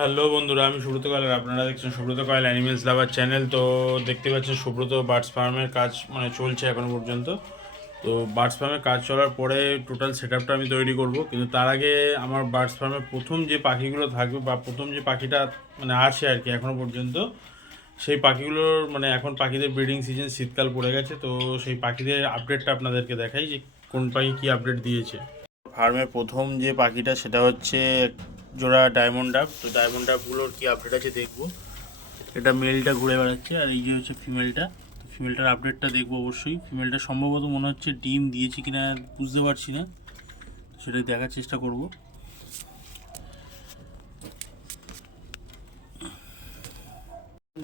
Hello বন্ধুরা, আমি Subrata coil আর আপনারা দেখছেন সুব্রত কয়েল অ্যানিমেলস লাভার চ্যানেল। তো দেখতে পাচ্ছেন সুব্রত বার্ডস ফার্মের কাজ চলছে এখনো পর্যন্ত। তো বার্ডস ফার্মের কাজ চলার পরে টোটাল সেট আপটা আমি তৈরি করব, কিন্তু তার আগে আমার বার্ডস ফার্মের প্রথম যে পাখিগুলো থাকবে বা প্রথম যে পাখিটা আছে আর কি এখনো পর্যন্ত, সেই পাখিগুলোর এখন পাখিদের ব্রিডিং সিজন, শীতকাল পড়ে গেছে। তো সেই পাখিদের আপডেটটা আপনাদেরকে দেখাই যে কোন পাখি কী আপডেট দিয়েছে। ফার্মের প্রথম যে পাখিটা সেটা হচ্ছে জোড়া ডায়মন্ড ডাব। তো ডায়মন্ড ডাবগুলোর কী আপডেট আছে দেখবো। এটা মেলটা ঘুরে বেড়াচ্ছে আর এই যে হচ্ছে ফিমেলটা। তো ফিমেলটার আপডেটটা দেখবো অবশ্যই। ফিমেলটা সম্ভবত মনে হচ্ছে ডিম দিয়েছে কিনা বুঝতে পারছি না, সেটাই দেখার চেষ্টা করব।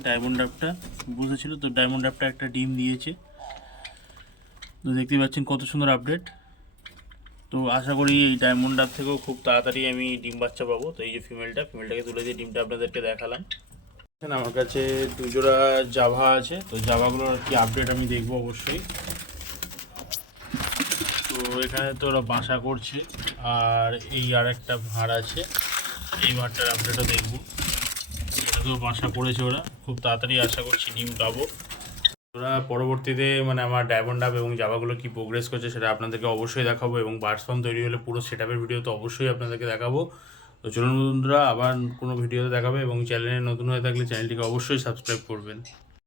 ডায়মন্ড ডাবটা বুঝেছিল, তো ডায়মন্ড ডাবটা একটা ডিম দিয়েছে। তো দেখতে পাচ্ছেন কত সুন্দর আপডেট। তো আশা করি এই ডায়মন্ড ডাব থেকেও খুব তাড়াতাড়ি আমি ডিম বাচ্চা পাবো। তো এই যে ফিমেলটাকে তুলে দিয়ে ডিমটা আপনাদেরকে দেখালাম। আমার কাছে দুজোড়া জাভা আছে, তো জাভাগুলোর কি আপডেট আমি দেখবো অবশ্যই। তো এখানে তো ওরা বাসা করছে, আর এই আর একটা ভাঁড় আছে, এই ভাঁড়টার আপডেটও দেখবো। এটাতেও বাসা করেছে ওরা, খুব তাড়াতাড়ি আশা করছি ডিম পাবো। ওরা পরবর্তীতে আমার ডায়মন্ড ডাব এবং জাভাগুলো কি প্রোগ্রেস করছে সেটা আপনাদেরকে অবশ্যই দেখাবো, এবং বার্ডস ফার্ম তৈরি হলে পুরো সেট আপের ভিডিও তো অবশ্যই আপনাদেরকে দেখাবো। তো চলুন বন্ধুরা, আবার কোনো ভিডিওতে দেখাবে, এবং চ্যানেলে নতুন হয়ে থাকলে চ্যানেলটিকে অবশ্যই সাবস্ক্রাইব করবেন।